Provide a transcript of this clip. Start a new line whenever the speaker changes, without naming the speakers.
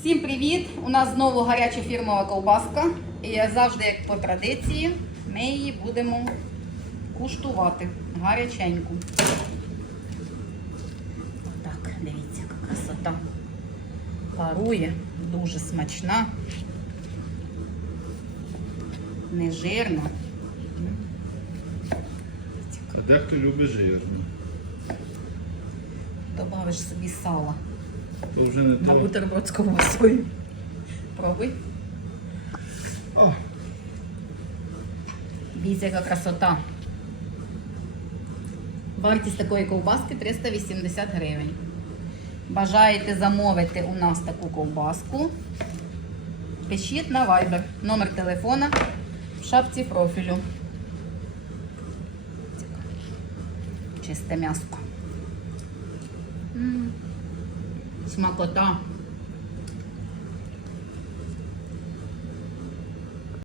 Всім привіт! У нас знову гаряча фірмова ковбаска. І я завжди, як по традиції, ми її будемо куштувати гаряченьку. Так, дивіться, яка красота. Парує, дуже смачна, нежирна.
А дехто любить жирно.
Добавиш собі сала
То вже не
на
то.
бутерброд з ковбасою. Пробуй.
О,
Дивіться, яка красота. Вартість такої ковбаски 380 гривень. Бажаєте замовити у нас таку ковбаску? Пишіть на Viber. Номер телефона в шапці профілю. Чисте м'ясо. Semua kotor.